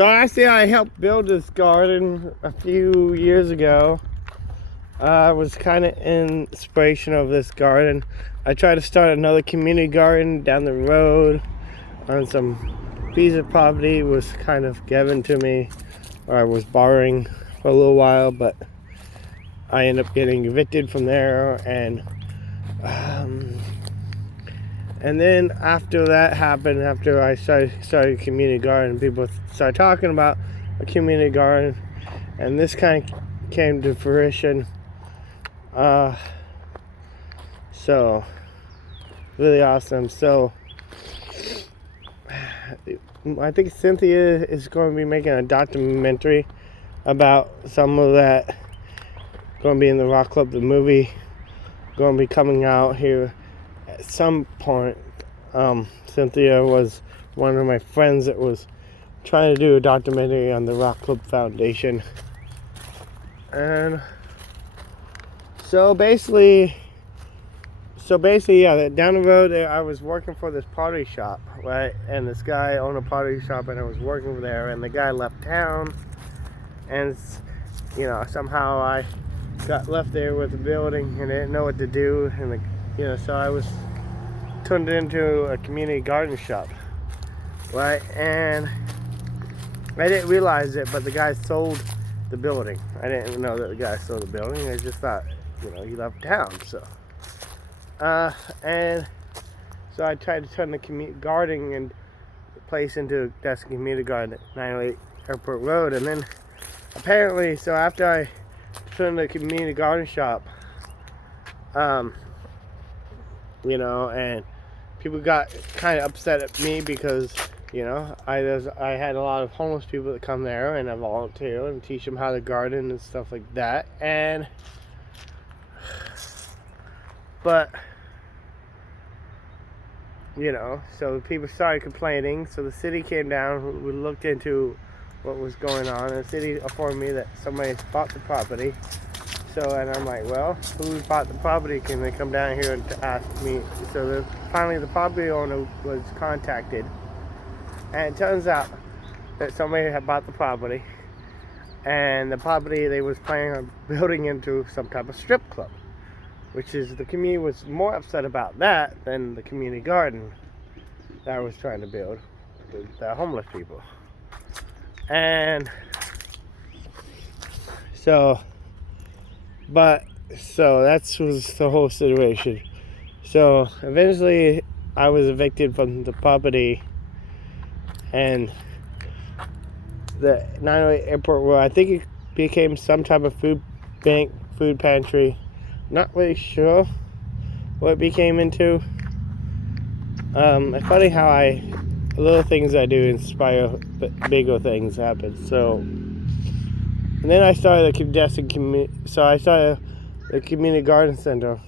So actually, I helped build this garden a few years ago. I was kind of inspiration of this garden. I tried to start another community garden down the road on some piece of property. Was kind of given to me, or I was borrowing for a little while, but I ended up getting evicted from there, and then after that happened, after I started a community garden, people started talking about a community garden, and this kind of came to fruition. So really awesome. So I think Cynthia is going to be making a documentary about some of that. Going to be in the Rock Club, the movie, going to be coming out here at some point. Cynthia was one of my friends that was trying to do a documentary on the Rock Club Foundation. And so basically, yeah, down the road there, I was working for this pottery shop, right? And this guy owned a pottery shop, and I was working there, and the guy left town, and somehow I got left there with the building, and I didn't know what to do, and so I was turned it into a community garden shop, right? And I didn't realize it, but the guy sold the building. I didn't know that the guy sold the building. I just thought, he left town. So, and so I tried to turn the community gardening and place into Destin community garden at 908 Airport Road, and then apparently, so after I turned the community garden shop, and people got kind of upset at me because, I had a lot of homeless people that come there, and I volunteer and teach them how to garden and stuff like that. But so people started complaining. So the city came down. We looked into what was going on, and the city informed me that somebody bought the property. So, and I'm like, well, who bought the property? Can they come down here and ask me? So finally the property owner was contacted, and it turns out that somebody had bought the property, and the property they was planning on building into some type of strip club, which is, the community was more upset about that than the community garden that I was trying to build with the homeless people. And so that was the whole situation. So eventually I was evicted from the property, and the 908 Airport Road, I think it became some type of food bank, food pantry. Not really sure what it became into. It's funny how little things I do inspire bigger things happen. So, and then I started the Destin community. So I started the community garden center.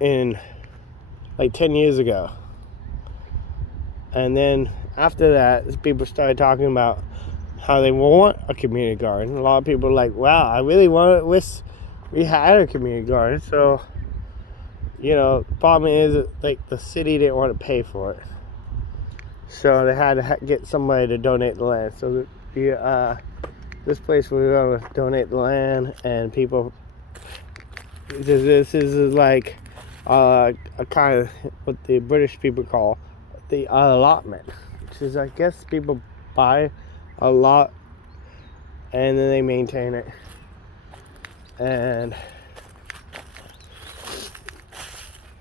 In like 10 years ago. And then after that, people started talking about how they want a community garden. A lot of people were like, wow, I really wish we had a community garden. So, the problem is, like, the city didn't want to pay for it. So they had to get somebody to donate the land. So this place, we were going to donate the land, and people, this is like a kind of what the British people call the allotment, which is, I guess, people buy a lot and then they maintain it, and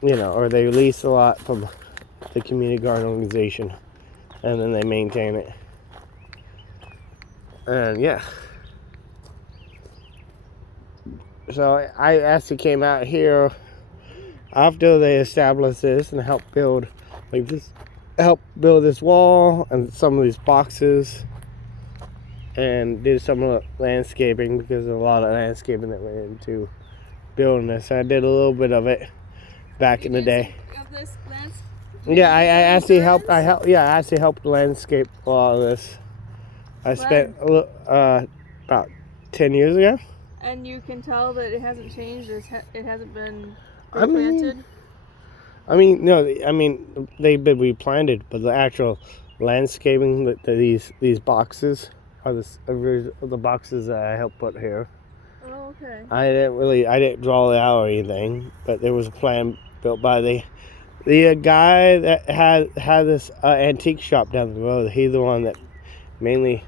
or they lease a lot from the community garden organization, and then they maintain it. And yeah, so I actually came out here after they established this and helped build this wall and some of these boxes, and did some of the landscaping, because there's a lot of landscaping that went into building this. I did a little bit of it back in the day. Of this landscape? Yeah, I actually helped. I actually helped landscape a lot of this. I spent about 10 years ago. And you can tell that it hasn't changed. It hasn't been replanted. I mean, no, I mean they've been replanted, but the actual landscaping, these boxes are the boxes that I helped put here. Oh, okay. I didn't draw it out or anything, but there was a plan built by the guy that had this antique shop down the road. He's the one that mainly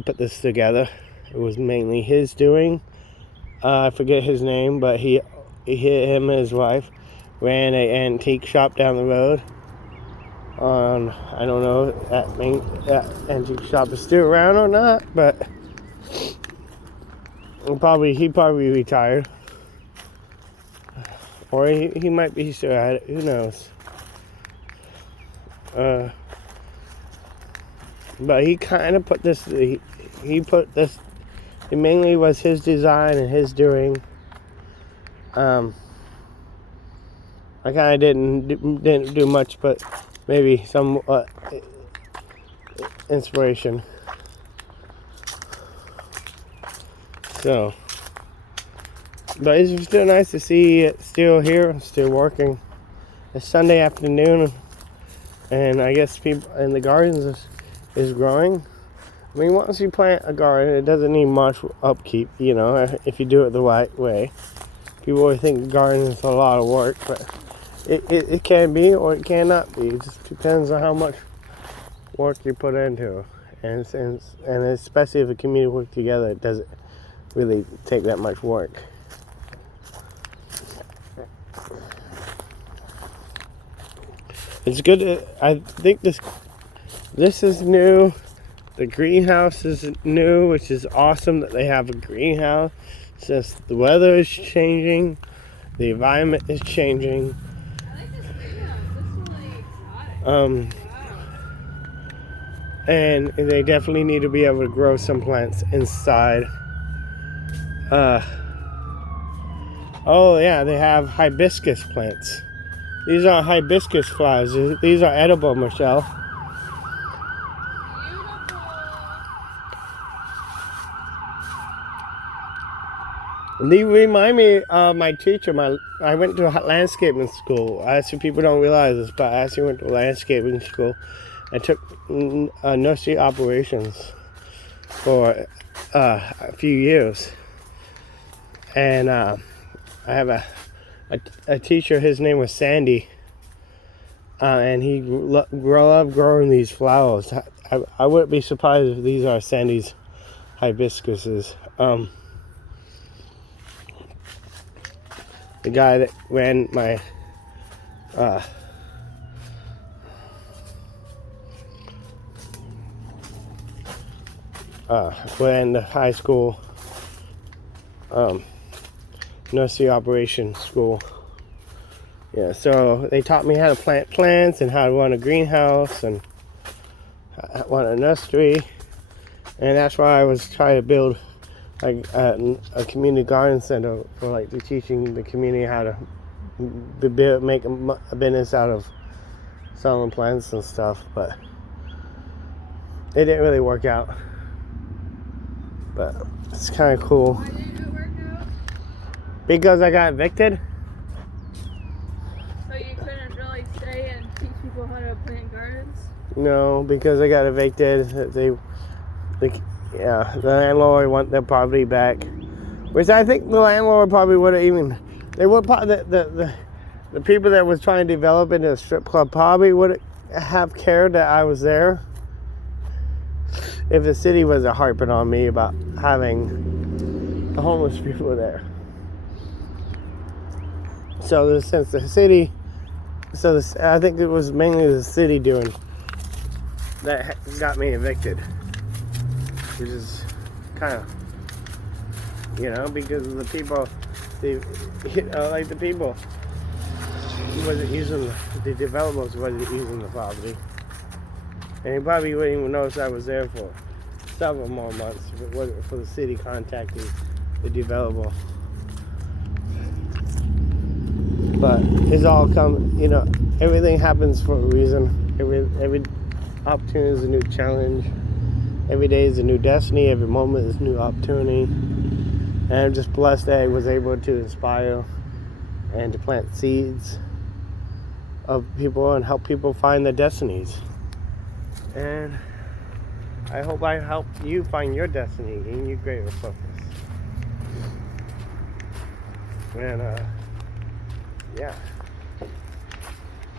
put this together. It was mainly his doing. I forget his name, but him and his wife ran an antique shop down the road. I don't know if that antique shop is still around or not, but he probably retired, or he might be still at it. Who knows? But he kind of put this. He put this. It mainly was his design and his doing. I kind of didn't do much, but maybe some inspiration. So, but it's still nice to see it still here, still working. It's Sunday afternoon, and I guess people in the gardens is growing. I mean, once you plant a garden, it doesn't need much upkeep, you know, if you do it the right way. People always think gardening is a lot of work, but it can be or it cannot be. It just depends on how much work you put into it. And especially if the community works together, it doesn't really take that much work. It's good. I think this is new. The greenhouse is new, which is awesome that they have a greenhouse. Since the weather is changing, the environment is changing. I like this greenhouse. This is really exotic. Wow. And they definitely need to be able to grow some plants inside. Oh yeah, they have hibiscus plants. These are hibiscus flowers. These are edible, Michelle. They remind me of my teacher. I went to landscaping school. Actually, people don't realize this, but I actually went to landscaping school. I took nursery operations for a few years, and I have a teacher. His name was Sandy, and he loved growing these flowers. I wouldn't be surprised if these are Sandy's hibiscuses. The guy that ran my ran the high school nursery operation school. Yeah, so they taught me how to plant plants and how to run a greenhouse and run a nursery, and that's why I was trying to build like a community garden center for like teaching the community how to make a business out of selling plants and stuff, but it didn't really work out. But it's kind of cool. Why didn't it work out? Because I got evicted. So you couldn't really stay and teach people how to plant gardens? No, because I got evicted. The landlord want their property back, which I think the landlord probably would have the people that was trying to develop into a strip club probably would have cared that I was there if the city wasn't harping on me about having homeless people there. So since the city, I think it was mainly the city doing that got me evicted. Which is kind of, because of the people, like the people wasn't using, the developers wasn't using the property. And he probably wouldn't even notice I was there for several more months if it wasn't for the city contacting the developer. But it's all everything happens for a reason. Every opportunity is a new challenge. Every day is a new destiny. Every moment is a new opportunity. And I'm just blessed that I was able to inspire and to plant seeds of people and help people find their destinies. And I hope I help you find your destiny and your greater purpose. And yeah.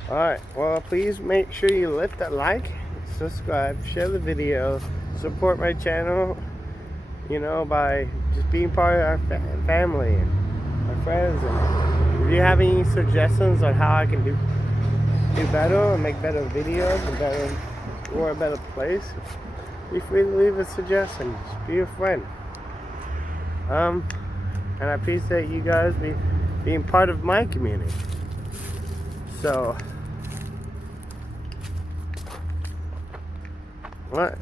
Alright, well, please make sure you lift that like, subscribe, share the video, support my channel, by just being part of our family and our friends. And if you have any suggestions on how I can do better and make better videos and or a better place, be free to leave a suggestion. Just be a friend. And I appreciate you guys being part of my community. So, what?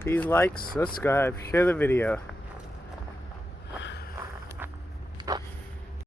Please like, subscribe, share the video.